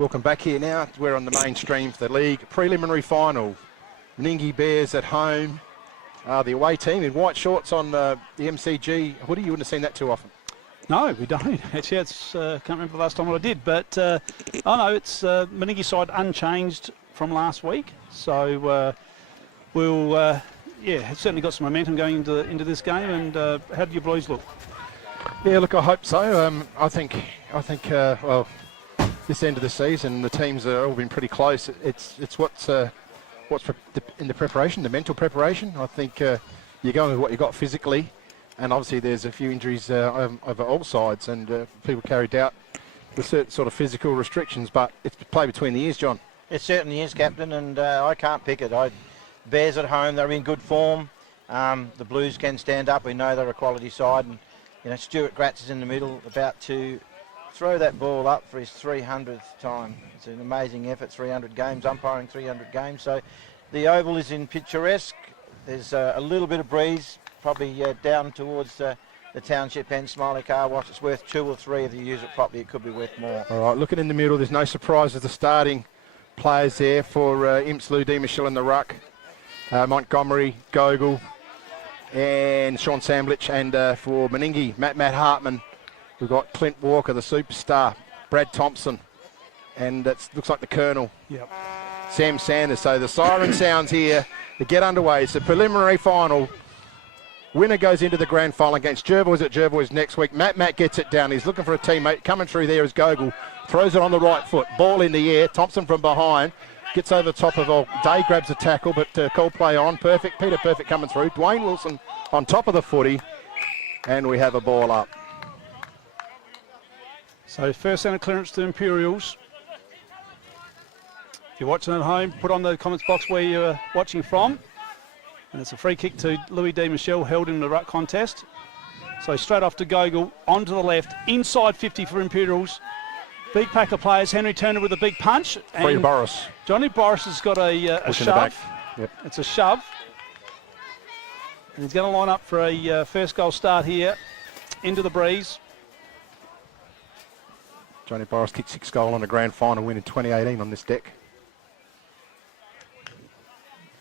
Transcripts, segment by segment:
Welcome back here now. We're on the mainstream for the league preliminary final. Meningie Bears at home. The away team in white shorts on the MCG. Woody, you wouldn't have seen that too often. No, we don't. Actually, it's can't remember the last time what I did, but oh no, it's Meningie side unchanged from last week. So we'll it's certainly got some momentum going into this game. And how do your Blues look? Yeah, look, I hope so. I think well, this end of the season, the teams have all been pretty close. It's what's in the preparation, the mental preparation. I think you're going with what you got physically, and obviously there's a few injuries over all sides, and people carried out with certain sort of physical restrictions. But it's play between the ears, John. It certainly is, Captain, and I can't pick it. Bears at home, they're in good form. The Blues can stand up. We know they're a quality side, and Stuart Gratz is in the middle, about to throw that ball up for his 300th time. It's an amazing effort, 300 games, umpiring 300 games. So the oval is in picturesque. There's a little bit of breeze, probably down towards the township end, Smiley Car Wash. It's worth 2 or 3 if you use it properly. It could be worth more. All right, looking in the middle, there's no surprises. The starting players there for Imps, Lou Di Michelle in the ruck. Montgomery, Gogol, and Sean Samblich. And for Meningie, Matt Hartman. We've got Clint Walker, the superstar, Brad Thompson, and it looks like the Colonel. Yep. Sam Sanders. So the siren sounds here to get underway. It's the preliminary final. Winner goes into the grand final against Jervois at Jervois next week. Matt gets it down. He's looking for a teammate. Coming through there is Gogol. Throws it on the right foot. Ball in the air. Thompson from behind. Gets over the top of Day, grabs the tackle, but call play on. Perfect. Peter Perfect coming through. Dwayne Wilson on top of the footy. And we have a ball up. So first centre clearance to Imperials. If you're watching at home, put on the comments box where you're watching from. And it's a free kick to Louis Di Michelle, held in the ruck contest. So straight off to Gogol, onto the left, inside 50 for Imperials. Big pack of players. Henry Turner with a big punch. Free Boris. Johnny Boris has got a shove. Yep. It's a shove. And he's going to line up for a first goal start here into the breeze. Johnny Boris kicked 6 goal on a grand final win in 2018 on this deck.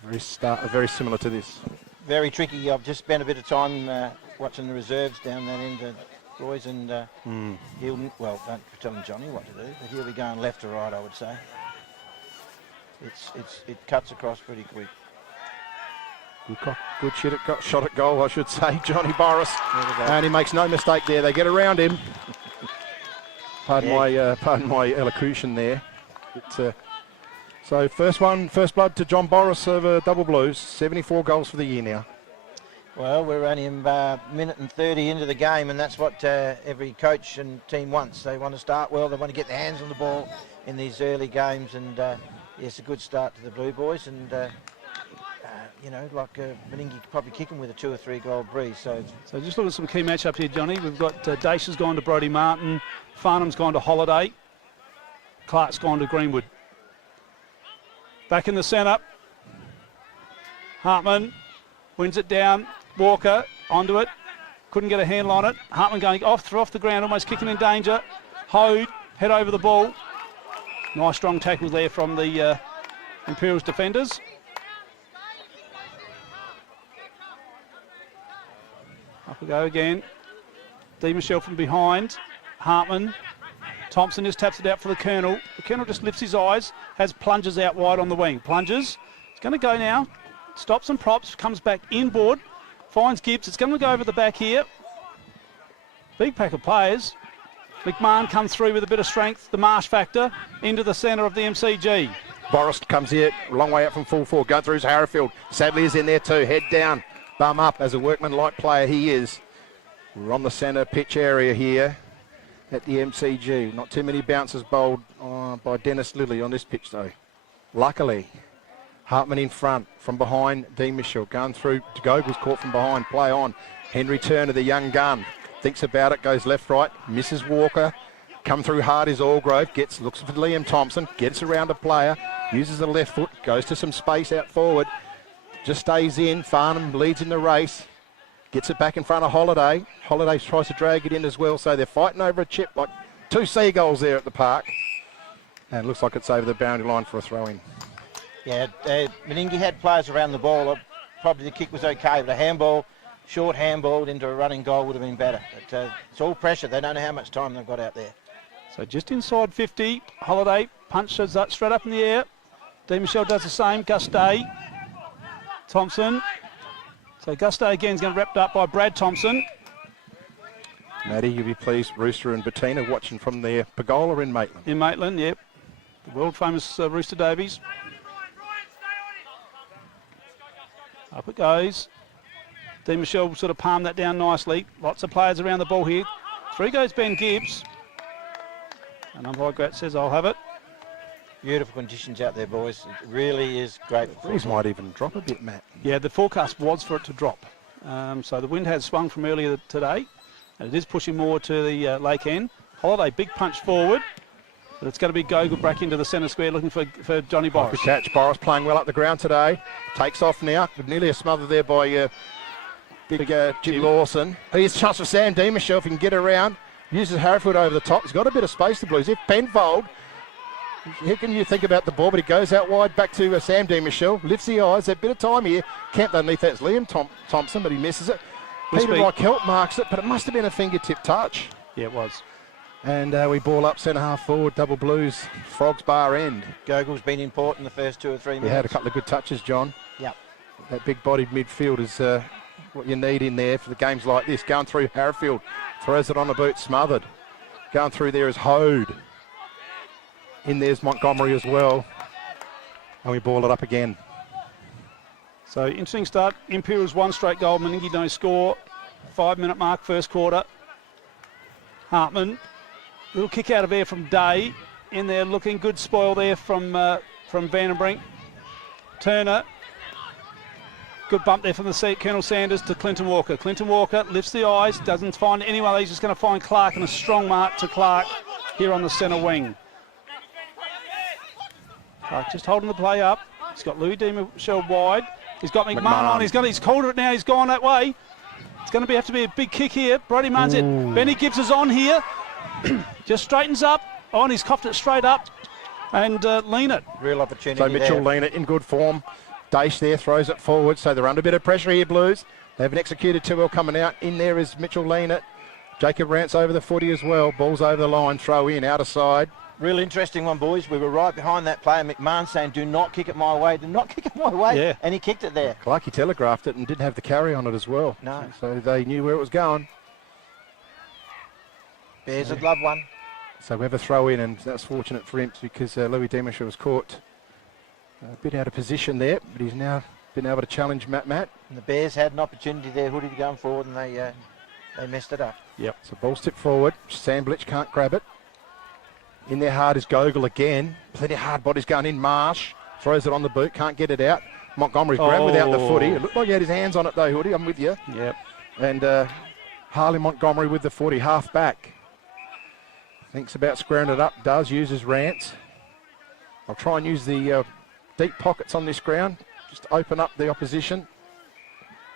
Very similar to this. Very tricky. I've just spent a bit of time watching the reserves down that end of Roy's, and he'll, well, don't tell him Johnny what to do, but he'll be going left to right, I would say. It cuts across pretty quick. Good shot at goal, I should say, Johnny Boris. And he makes no mistake there. They get around him. Pardon my elocution there. So first blood to John Boris of Double Blues. 74 goals for the year now. Well, we're only a minute and 30 into the game, and that's what every coach and team wants. They want to start well. They want to get their hands on the ball in these early games, and it's a good start to the Blue Boys. And Meningie could probably kick them with a 2 or 3 goal breeze. So just look at some key matchups here, Johnny. We've got Dace has gone to Brodie Martin. Farnham's gone to Holiday. Clark's gone to Greenwood. Back in the centre. Hartman wins it down. Walker onto it. Couldn't get a handle on it. Hartman going off the ground, almost kicking in danger. Hode, head over the ball. Nice strong tackle there from the Imperials defenders. Up we go again. Di Michelle from behind. Hartman. Thompson just taps it out for the Colonel. The Colonel just lifts his eyes, has plunges out wide on the wing. Plunges. It's going to go now. Stops and props. Comes back inboard. Finds Gibbs. It's going to go over the back here. Big pack of players. McMahon comes through with a bit of strength. The Marsh factor into the centre of the MCG. Boris comes here, a long way out from full forward. Guthrie's Harrifield. Sadly is in there too. Head down, bum up. As a workman-like player he is. We're on the centre pitch area here at the MCG. Not too many bounces bowled by Dennis Lilly on this pitch though. Luckily, Hartman in front, from behind, Di Michelle. Going through, Gogol's caught from behind, play on. Henry Turner, the young gun, thinks about it, goes left, right, misses Walker. Come through hard is Allgrove, looks for Liam Thompson, gets around a player, uses the left foot, goes to some space out forward, just stays in. Farnham leads in the race, gets it back in front of Holiday. Holiday tries to drag it in as well, so they're fighting over a chip like 2 seagulls there at the park. And it looks like it's over the boundary line for a throw-in. Yeah, Meningi had players around the ball. Probably the kick was okay, but a handball, short handball into a running goal would have been better. But it's all pressure. They don't know how much time they've got out there. So just inside 50, Holiday punches that straight up in the air. Di Michelle does the same. Gustay, Thompson. So Gustay again is going to be wrapped up by Brad Thompson. Matty, you'll be pleased. Rooster and Bettina watching from their pergola in Maitland. In Maitland, yep. The world famous Rooster Davies. Up it goes. Di Michelle sort of palmed that down nicely. Lots of players around the ball here. 3 goes Ben Gibbs. And umpire Grat says, I'll have it. Beautiful conditions out there, boys. It really is great. The breeze might even drop a bit, Matt. Yeah, the forecast was for it to drop. So the wind has swung from earlier today. And it is pushing more to the lake end. Holiday, big punch forward. But it's going to be Gogol back into the centre square looking for Johnny Boris. Good catch. Boris playing well up the ground today. Takes off now. Nearly a smother there by big Jim Lawson. Here's a chance for Sam Di Michelle if he can get around. Uses Harrowfield over the top. He's got a bit of space, the Blues. If Penfold, how can you think about the ball? But he goes out wide back to Sam Di Michelle. Lifts the eyes. A bit of time here. Camped underneath that's Liam Thompson, but he misses it. Peter Reichelt marks it, but it must have been a fingertip touch. Yeah, it was. And we ball up centre half forward, double Blues, Frogs bar end. Gogol's been important the first 2 or 3 minutes. We had a couple of good touches, John. Yep. That big-bodied midfield is what you need in there for the games like this. Going through Harrowfield, throws it on the boot, smothered. Going through there is Hode. In there's Montgomery as well. And we ball it up again. So interesting start. Imperials 1 straight goal. Meningi no score. 5-minute mark, first quarter. Hartman. Little kick out of air from Day. In there looking good spoil there from Vandenbrink. Turner. Good bump there from the Colonel Sanders to Clinton Walker. Clinton Walker lifts the eyes, doesn't find anyone. He's just going to find Clark, and a strong mark to Clark here on the centre wing. Clark just holding the play up. He's got Louis Di Michelle wide. He's got McMahon on. He's called it now. He's gone that way. It's going to have to be a big kick here. Brody Martin's it. Benny Gibbs is on here. Just straightens up. Oh, and he's coughed it straight up. And lean it. Real opportunity. So Mitchell lean it in good form. Dace there throws it forward, so they're under a bit of pressure here, Blues. They haven't executed too well coming out. In there is Mitchell lean it. Jacob Rance over the footy as well. Ball's over the line, throw in, out of side. Real interesting one, boys. We were right behind that player, McMahon, saying, do not kick it my way, do not kick it my way. Yeah. And he kicked it there. Clarkey telegraphed it and didn't have the carry on it as well. No. So they knew where it was going. Bears would love one. So we have a throw in, and that's fortunate for Imps because Louis Di Michelle was caught a bit out of position there, but he's now been able to challenge Matt. And the Bears had an opportunity there, Hoodie, going forward, and they messed it up. Yep. So ball's tipped forward. Sandblitch can't grab it. In there hard is Gogol again. Plenty of hard bodies going in. Marsh throws it on the boot, can't get it out. Montgomery's grabbed without the footy. It looked like he had his hands on it though, Hoodie. I'm with you. Yep. And Harley Montgomery with the footy, half back. Thinks about squaring it up, does, uses Rance. I'll try and use the deep pockets on this ground, just to open up the opposition.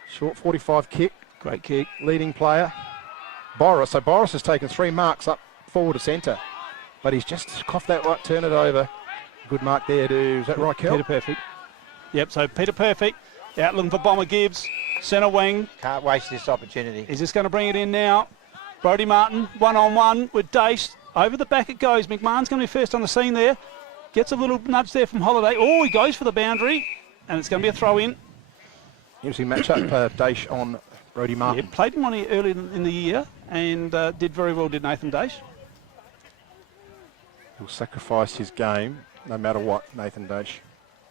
Short 45 kick. Great kick. Leading player. Boris. So Boris has taken 3 marks up forward to centre. But he's just coughed that right, turn it over. Good mark there to, is that right, Kel? Peter Perfect. Yep, so Peter Perfect out looking for Bomber Gibbs. Centre wing. Can't waste this opportunity. He's just going to bring it in now. Brody Martin, 1-on-1 with Dace. Over the back it goes. McMahon's going to be first on the scene there. Gets a little nudge there from Holiday. Oh, he goes for the boundary. And it's going to be a throw in. Interesting match-up, Dace on Brody Martin. Yeah, played him on early in the year and did very well, did Nathan Dace. He'll sacrifice his game no matter what, Nathan Dace.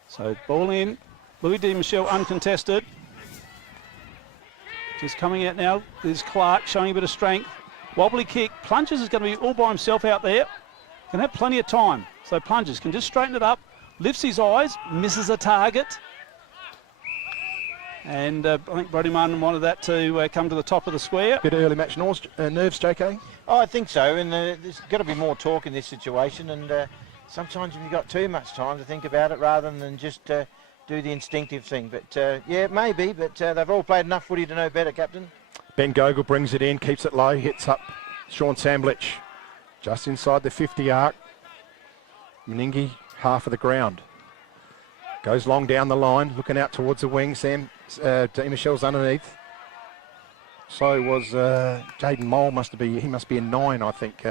So ball in. Louis Di Michelle uncontested. Just coming out now. There's Clark showing a bit of strength. Wobbly kick. Plungers is going to be all by himself out there. Can have plenty of time. So Plungers can just straighten it up. Lifts his eyes. Misses a target. And I think Brody Martin wanted that to come to the top of the square. Bit early match nerves, JK? Oh, I think so. And there's got to be more talk in this situation. And sometimes you've got too much time to think about it rather than just do the instinctive thing. But yeah, maybe. But they've all played enough footy to know better, Captain. Ben Gogol brings it in, keeps it low, hits up Sean Sandblitch just inside the 50 arc. Meningi, half of the ground. Goes long down the line, looking out towards the wing. Sam Michel's underneath. So was Jaden Mole. He must be in 9, I think.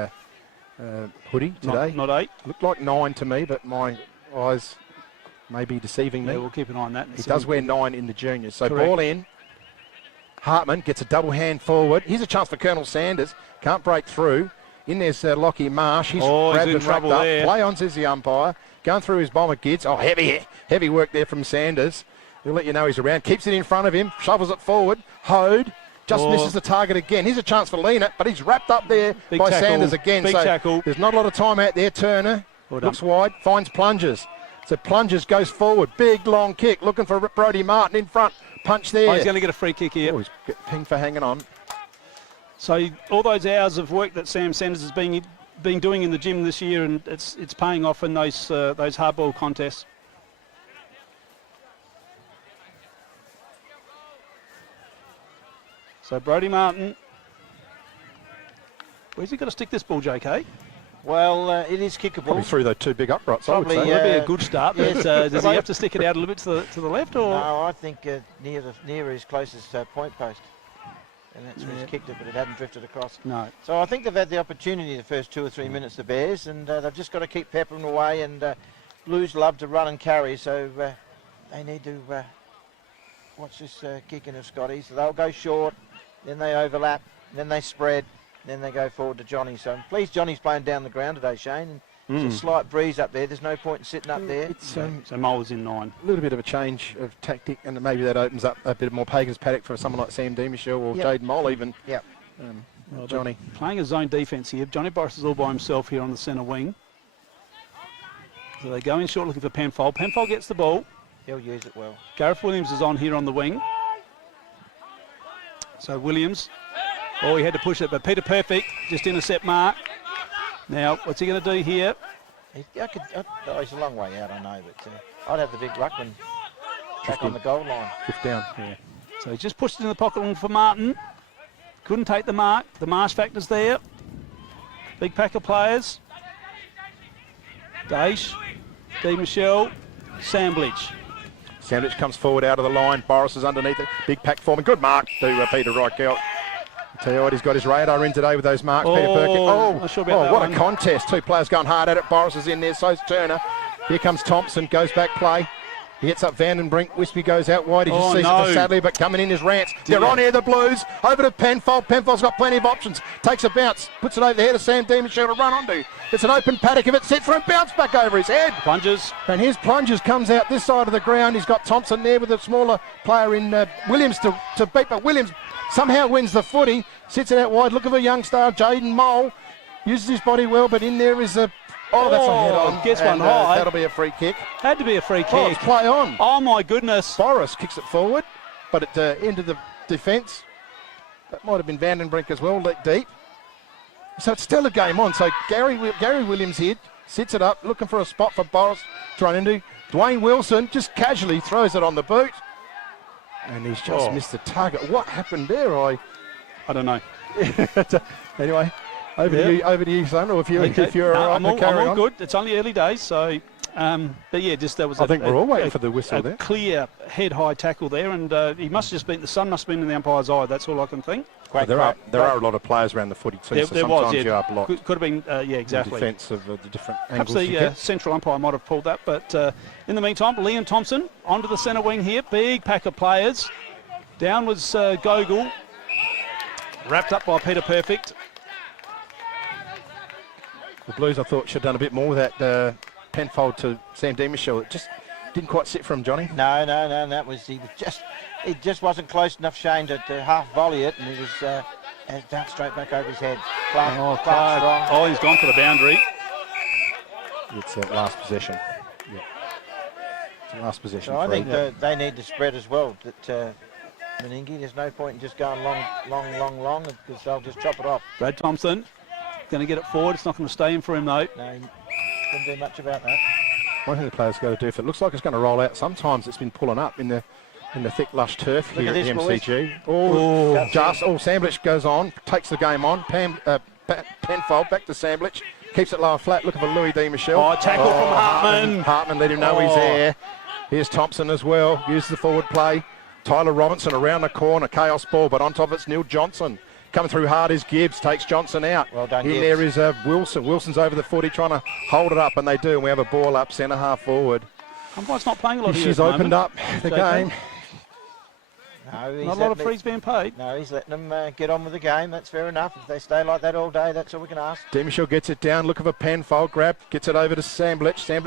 Hoodie today. Not 8. Looked like 9 to me, but my eyes may be deceiving me. Yeah, we'll keep an eye on that. He does wear 9 in the juniors. So Correct. ball in. Hartman gets a double hand forward. Here's a chance for Colonel Sanders. Can't break through. In there's Lockie Marsh. He's grabbed in and trouble wrapped up. there. Play on, says the umpire. Going through his bomber kids. Oh, heavy work there from Sanders. He'll let you know he's around. Keeps it in front of him. Shovels it forward. Hode. Just misses the target again. Here's a chance for Lena, but he's wrapped up there Big by tackle. Sanders again. Big so tackle. there's not a lot of time out there. Turner Well done. looks wide. Finds Plungers. So Plungers goes forward. Big long kick. Looking for Brodie Martin in front. Punch there. Oh, he's going to get a free kick here. Oh, he's pinged for hanging on. So all those hours of work that Sam Sanders has been doing in the gym this year, and it's paying off in those hardball contests. So Brodie Martin, where's he got to stick this ball, JK? Well, it is kickable. Probably through those 2 big uprights, I would Probably, say. That would be a good start. But Yes. does he have to stick it out a little bit to the left, or? No, I think near his closest point post. And that's where he's kicked it, but it hadn't drifted across. No. So I think they've had the opportunity the first 2 or 3 minutes, the Bears, and they've just got to keep peppering away. And Blues love to run and carry, so they need to watch this kicking of Scotty. So they'll go short, then they overlap, then they spread, then they go forward to Johnny. So I'm pleased Johnny's playing down the ground today, Shane. And there's a slight breeze up there. There's no point in sitting up there. It's So Mole was in 9. a little bit of a change of tactic, and maybe that opens up a bit more Pagan's paddock for someone like Sam Demichel or Yep. Jaden Mole even. Yep. Well, Johnny. Playing a zone defence here. Johnny Boris is all by himself here on the centre wing. So they go in short looking for Penfold. Penfold gets the ball. He'll use it well. Gareth Williams is on here on the wing. So Williams, he had to push it, but Peter Perfect just intercept Mark. Now, what's he going to do here? He's a long way out, I know, but I'd have the big ruckman back on the goal line. Drift down. Yeah. So he just pushed it in the pocket looking for Martin. Couldn't take the mark. The Marsh factor's there. Big pack of players. Daish, D. Michelle, Sandbridge. Sandwich comes forward out of the line. Boris is underneath it. Big pack forming. Good mark to Peter Reichelt. Tell you what, he's got his radar in today with those marks. Peter Perkins. Not sure about that what one. a contest. 2 players going hard at it. Boris is in there, so's Turner. Here comes Thompson, goes back play. He hits up Vandenbrink. Wispy goes out wide. He just sees it to Sadley, but coming in is Rance. They're on here, the Blues. Over to Penfold. Penfold's got plenty of options. Takes a bounce. Puts it over the head of Sam Demichel to run onto. It's an open paddock. If it sits for him, bounce back over his head. Plunges. And his plunges comes out this side of the ground. He's got Thompson there with a smaller player in Williams to beat, but Williams somehow wins the footy. Sits it out wide. Look at the young star, Jaden Mole. Uses his body well, but in there is a... Oh, that's a head on. Gets one And, high. that'll be a free kick. Had to be a free Oh, kick. it's play on. Oh, my goodness. Boris kicks it forward, but it into the defence. That might have been Vandenbrink as well, let deep. So it's still a game on. So Gary Williams here sits it up, looking for a spot for Boris to run into. Dwayne Wilson just casually throws it on the boot. And he's just missed the target. What happened there? I don't know. Anyway, over to you, son. Or if you're all I'm right to carry all on. good. It's only early days, so. But yeah, just that was. I think we're all waiting for the whistle there. Clear head-high tackle there, and he must have just been the sun must have been in the umpire's eye. That's all I can think. There are a lot of players around the footy too. So There was, sometimes yeah. you are blocked. Could have been, yeah, exactly. Defence of the different Perhaps angles you the get. central umpire might have pulled that, but in the meantime, Liam Thompson onto the centre wing here. Big pack of players. Down was Gogol, wrapped up by Peter Perfect. The Blues, I thought, should have done a bit more with that Penfold to Sam Demichel. It just didn't quite sit for him, Johnny. No, that was he just wasn't close enough, Shane, to half volley it, and he was and it bounced straight back over his head. Clark strong. Oh, he's gone for the boundary. It's last possession. Yeah. It's the last possession. So I for think him. they need to spread as well. That Meningi, there's no point in just going long, because they'll just chop it off. Brad Thompson going to get it forward. It's not going to stay in for him though. No, he couldn't do much about that. One thing the players got to do, if it looks like it's going to roll out, sometimes it's been pulling up in the thick, lush turf Look here at at the this, MCG. Sandwich goes on, takes the game on. Penfold back to Sandwich. Keeps it lower flat. Look for Louis D. Michelle. Oh, tackle from Hartman. Hartman let him know he's Oh. there. Here's Thompson as well. Uses the forward play. Tyler Robinson around the corner. Chaos ball, but on top of it's Neil Johnson. Coming through hard is Gibbs. Takes Johnson out. Well done, In Gibbs. there is Wilson. Wilson's over the footy trying to hold it up, and they do. And we have a ball up centre half forward. Umpire's not playing a lot here. She's at the opened moment. up the JP. game. No, he's Not a lot of letting frees being paid. No, he's letting them get on with the game. That's fair enough. If they stay like that all day, that's all we can ask. D. Michelle gets it down. Look of a Penfold grab. Gets it over to Sam Bletch. Sam